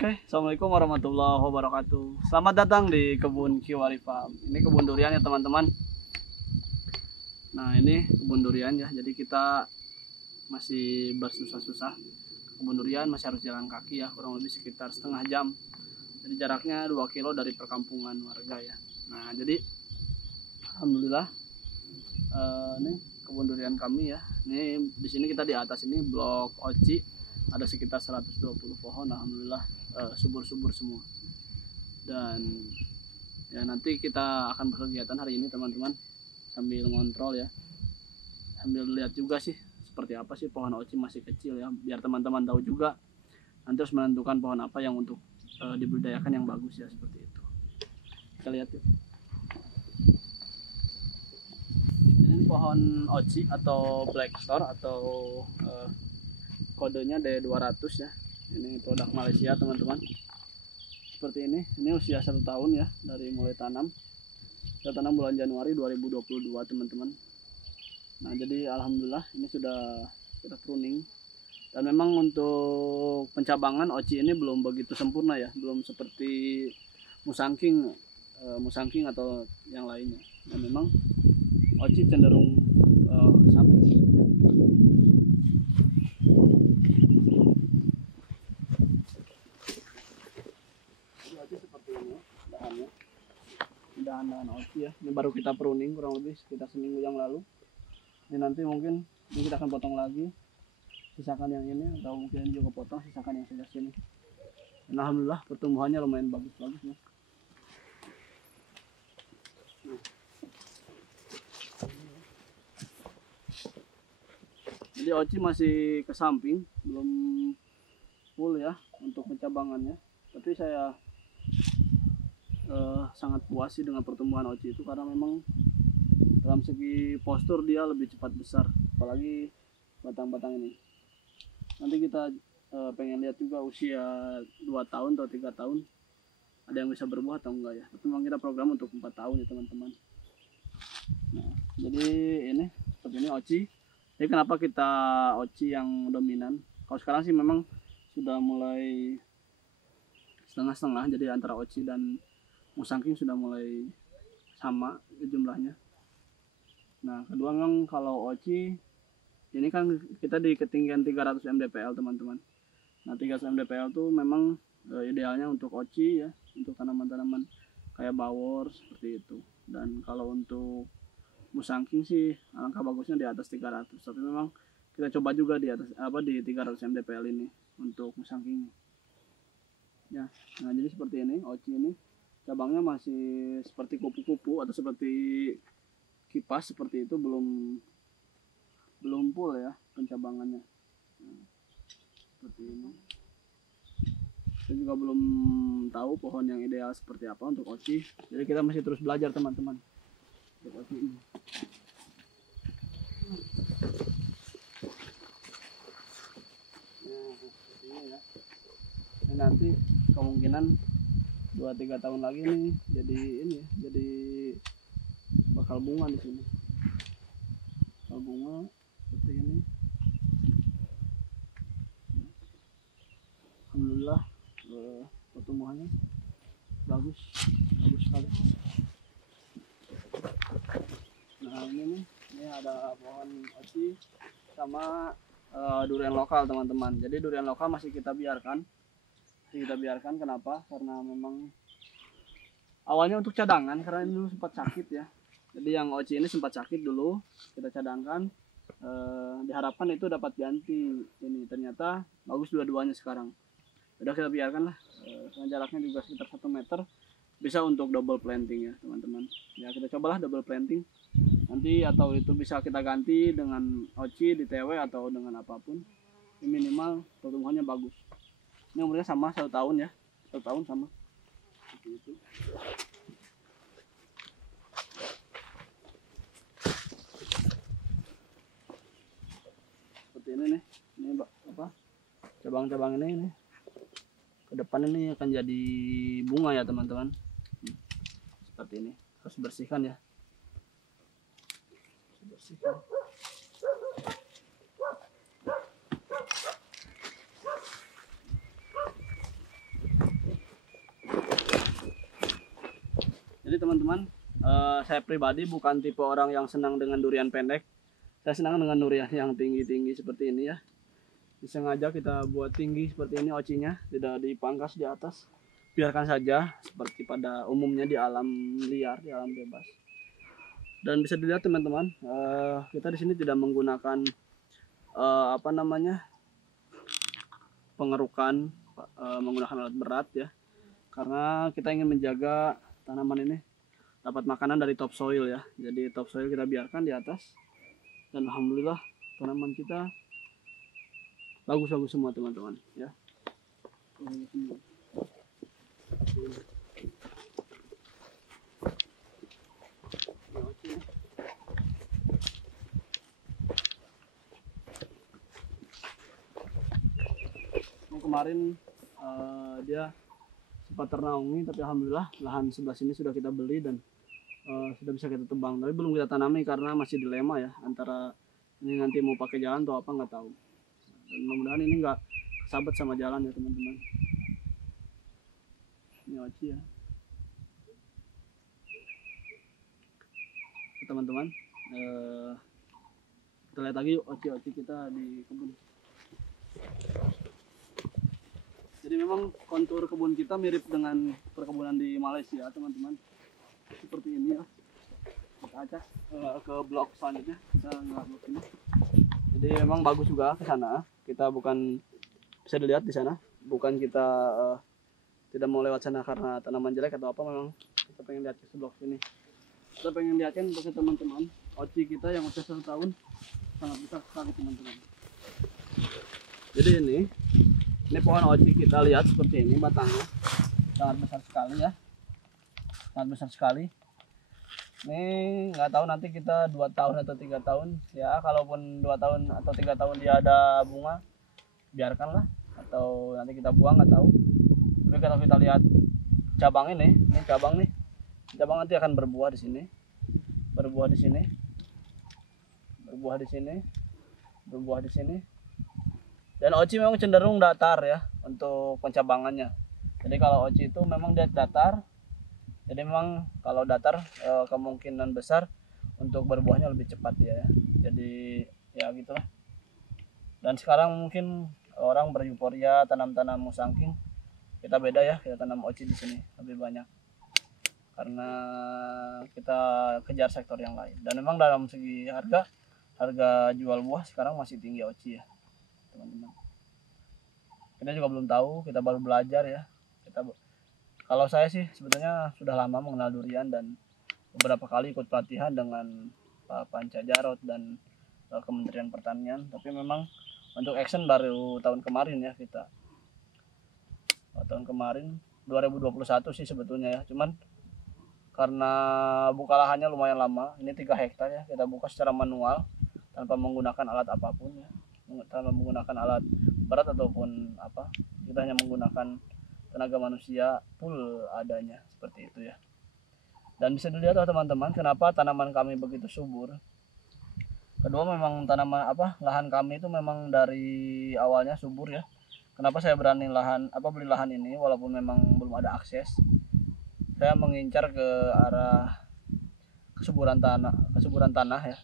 Oke, Assalamualaikum warahmatullahi wabarakatuh. Selamat datang di kebun Kiwari Farm. Ini kebun durian ya teman-teman. Nah ini kebun durian ya. Jadi kita masih bersusah-susah. Kebun durian masih harus jalan kaki ya, kurang lebih sekitar setengah jam. Jadi jaraknya 2 kilo dari perkampungan warga ya. Nah jadi alhamdulillah ini kebun durian kami ya. Ini di sini kita di atas ini blok Oci, ada sekitar 120 pohon. Alhamdulillah subur-subur semua. Dan ya nanti kita akan berkegiatan hari ini teman-teman, sambil ngontrol ya, sambil lihat juga sih seperti apa sih pohon Oci masih kecil ya, biar teman-teman tahu juga nanti harus menentukan pohon apa yang untuk dibudidayakan yang bagus ya, seperti itu. Kita lihat yuk. Ini pohon Oci atau Black Star atau kodenya D200 ya. Ini produk Malaysia teman-teman. Seperti ini usia 1 tahun ya dari mulai tanam. Kita tanam bulan Januari 2022 teman-teman. Nah jadi alhamdulillah ini sudah kita pruning. Dan memang untuk pencabangan Oci ini belum begitu sempurna ya, belum seperti musangking atau yang lainnya. Dan memang Oci cenderung samping. Seperti ini dahannya, dahan Oci ya. Ini baru kita pruning kurang lebih sekitar seminggu yang lalu. Ini nanti mungkin ini kita akan potong lagi, sisakan yang ini, atau mungkin juga potong sisakan yang sebelah sini. Dan alhamdulillah pertumbuhannya lumayan bagus-bagus ya. Jadi Oci masih ke samping, belum full ya untuk pencabangannya. Tapi saya sangat puas sih dengan pertumbuhan Oci itu, karena memang dalam segi postur dia lebih cepat besar, apalagi batang-batang ini. Nanti kita pengen lihat juga usia 2 tahun atau 3 tahun ada yang bisa berbuah atau enggak ya. Tapi memang kita program untuk 4 tahun ya teman-teman. Nah jadi ini seperti ini Oci. Jadi kenapa kita Oci yang dominan? Kalau sekarang sih memang sudah mulai setengah-setengah, jadi antara Oci dan musangking sudah mulai sama jumlahnya. Nah kedua memang kalau Oci ini kan kita di ketinggian 300 mdpl teman-teman. Nah 300 mdpl itu memang idealnya untuk Oci ya, untuk tanaman-tanaman kayak bawor seperti itu. Dan kalau untuk musangking sih alangkah bagusnya di atas 300, tapi memang kita coba juga di atas di 300 mdpl ini untuk musangking ya. Nah jadi seperti ini Oci ini cabangnya masih seperti kupu-kupu atau seperti kipas seperti itu, belum full ya pencabangannya. Nah, seperti ini. Saya juga belum tahu pohon yang ideal seperti apa untuk Oci, jadi kita masih terus belajar teman-teman untuk Oci ini. Nah, seperti ini ya. Ini nanti kemungkinan 2-3 tahun lagi nih jadi bakal bunga di sini. Bakal bunga seperti ini. Alhamdulillah pertumbuhannya bagus sekali. Nah ini ada pohon Oci sama durian lokal teman-teman. Jadi durian lokal masih kita biarkan. Kenapa? Karena memang awalnya untuk cadangan, karena ini dulu sempat sakit ya. Jadi yang Oci ini sempat sakit dulu, kita cadangkan. Diharapkan itu dapat ganti ini, ternyata bagus dua-duanya sekarang. Udah kita biarkan lah, jaraknya juga sekitar 1 meter, bisa untuk double planting ya teman-teman. Ya kita cobalah double planting nanti, atau itu bisa kita ganti dengan Oci di TW atau dengan apapun. Ini minimal pertumbuhannya bagus. Ini umurnya sama 1 tahun ya, 1 tahun sama seperti itu. Seperti ini nih, ini apa cabang-cabang ini ke depan ini akan jadi bunga ya teman-teman. Seperti ini, harus bersihkan ya, bersihkan. teman-teman, saya pribadi bukan tipe orang yang senang dengan durian pendek. Saya senang dengan durian yang tinggi-tinggi seperti ini ya. Disengaja kita buat tinggi seperti ini ocinya, tidak dipangkas di atas. Biarkan saja seperti pada umumnya di alam liar, di alam bebas. Dan bisa dilihat teman-teman, kita di sini tidak menggunakan pengerukan menggunakan alat berat ya, karena kita ingin menjaga tanaman ini dapat makanan dari topsoil ya. Jadi topsoil kita biarkan di atas, dan alhamdulillah tanaman kita bagus-bagus semua teman-teman ya. Kemarin dia sempat ternaungi, tapi alhamdulillah lahan sebelah sini sudah kita beli dan sudah bisa kita tebang, tapi belum kita tanami karena masih dilema ya, antara ini nanti mau pakai jalan atau apa nggak tahu. Dan mudah-mudahan ini nggak kesabet sama jalan ya teman-teman. Ini oci ya teman-teman. Kita lihat lagi oci-oci kita di kebun. Jadi memang kontur kebun kita mirip dengan perkebunan di Malaysia teman-teman. Seperti ini ya. Kita acak ke blok selanjutnya. Kita nggak blok ini. Jadi memang bagus juga ke sana. Kita bukan, bisa dilihat di sana, bukan kita tidak mau lewat sana karena tanaman jelek atau apa. Memang kita pengen lihat ke sebelah sini. Kita pengen lihatin ke teman-teman oci kita yang usia 1 tahun, sangat besar sekali teman-teman. Jadi ini pohon oci kita lihat seperti ini, batangnya sangat besar sekali ya, sangat besar sekali. Ini nggak tahu nanti kita 2 tahun atau 3 tahun ya, kalaupun 2 tahun atau 3 tahun dia ada bunga, biarkanlah, atau nanti kita buang, nggak tahu. Tapi kalau kita lihat cabang ini cabang nih, cabang nanti akan berbuah di sini, berbuah di sini, berbuah di sini, berbuah di sini. Dan oci memang cenderung datar ya untuk pencabangannya. Jadi kalau oci itu memang dia datar. Jadi memang kalau datar kemungkinan besar untuk berbuahnya lebih cepat ya. Jadi ya gitulah. Dan sekarang mungkin orang beryuforia tanam-tanam musangking. Kita beda ya, kita tanam oci di sini lebih banyak. Karena kita kejar sektor yang lain. Dan memang dalam segi harga jual buah sekarang masih tinggi oci ya teman-teman. Kita juga belum tahu, kita baru belajar ya. Kalau saya sih sebetulnya sudah lama mengenal durian dan beberapa kali ikut pelatihan dengan Pak Panca Jarot dan Kementerian Pertanian. Tapi memang untuk action baru tahun kemarin ya kita. Tahun kemarin 2021 sih sebetulnya ya. Cuman karena buka lahannya lumayan lama, ini 3 hektar ya, kita buka secara manual tanpa menggunakan alat apapun ya. Tanpa menggunakan alat berat ataupun apa, kita hanya menggunakan tenaga manusia full adanya seperti itu ya. Dan bisa dilihat teman-teman, kenapa tanaman kami begitu subur. Kedua, memang lahan kami itu memang dari awalnya subur ya. Kenapa saya berani beli lahan ini walaupun memang belum ada akses. Saya mengincar ke arah kesuburan tanah ya.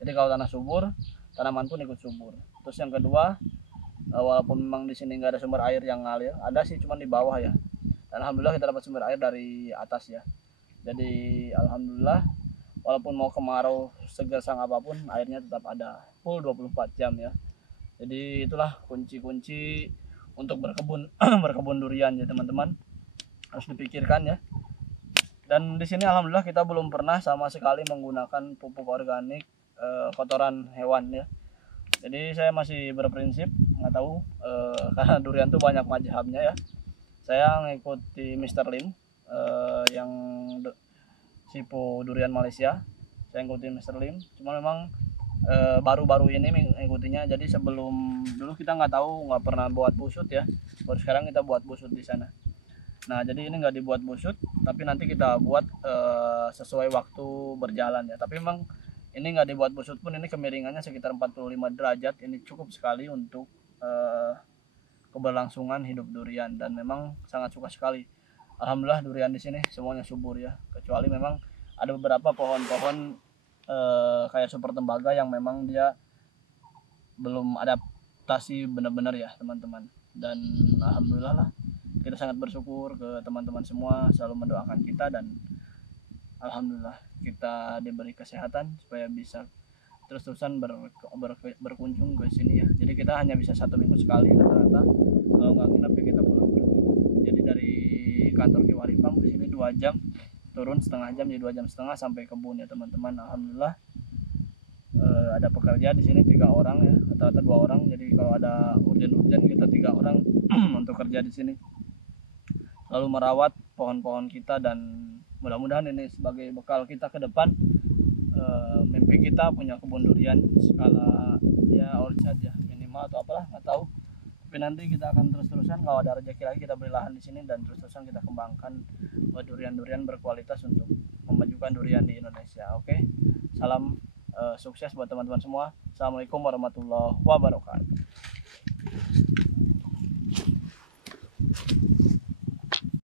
Jadi kalau tanah subur, tanaman pun ikut subur. Terus yang kedua, walaupun memang di sini nggak ada sumber air yang ngalir, ada sih cuman di bawah ya. Dan alhamdulillah kita dapat sumber air dari atas ya. Jadi alhamdulillah walaupun mau kemarau segersang apapun, airnya tetap ada full 24 jam ya. Jadi itulah kunci-kunci untuk berkebun berkebun durian ya teman-teman. Harus dipikirkan ya. Dan di sini alhamdulillah kita belum pernah sama sekali menggunakan pupuk organik kotoran hewan ya. Jadi saya masih berprinsip, nggak tahu karena durian tuh banyak mazhabnya ya. Saya ngikuti Mr. Lim yang sipo durian Malaysia. Saya ngikutin Mr. Lim. Cuma memang baru-baru ini mengikutinya. Jadi sebelum dulu kita nggak tahu, nggak pernah buat busut ya. Baru sekarang kita buat busut di sana. Nah jadi ini nggak dibuat busut, tapi nanti kita buat sesuai waktu berjalan ya. Tapi memang ini nggak dibuat busut pun ini kemiringannya sekitar 45 derajat. Ini cukup sekali untuk keberlangsungan hidup durian dan memang sangat suka sekali. alhamdulillah durian di sini semuanya subur ya, kecuali memang ada beberapa pohon-pohon kayak super tembaga yang memang dia belum adaptasi benar-benar ya teman-teman. Dan alhamdulillah lah, kita sangat bersyukur ke teman-teman semua selalu mendoakan kita, dan alhamdulillah kita diberi kesehatan supaya bisa terus-terusan berkunjung ke sini ya. Jadi kita hanya bisa 1 minggu sekali rata-rata, kalau nggak nginep ya kita pulang pergi. Jadi dari kantor Kiwaripam ke sini 2 jam, turun setengah jam, jadi 2,5 jam sampai kebun ya teman-teman. Alhamdulillah ada pekerja di sini 3 orang ya, rata-rata 2 orang. Jadi kalau ada urgen-urgen kita 3 orang untuk kerja di sini, lalu merawat pohon-pohon kita, dan mudah-mudahan ini sebagai bekal kita ke depan. Mimpi kita punya kebun durian skala ya orchard ya, minimal atau apalah nggak tahu, tapi nanti kita akan terus-terusan kalau ada rezeki lagi kita beli lahan di sini, dan terus-terusan kita kembangkan durian-durian berkualitas untuk memajukan durian di Indonesia. Oke, salam sukses buat teman-teman semua. Assalamualaikum warahmatullahi wabarakatuh.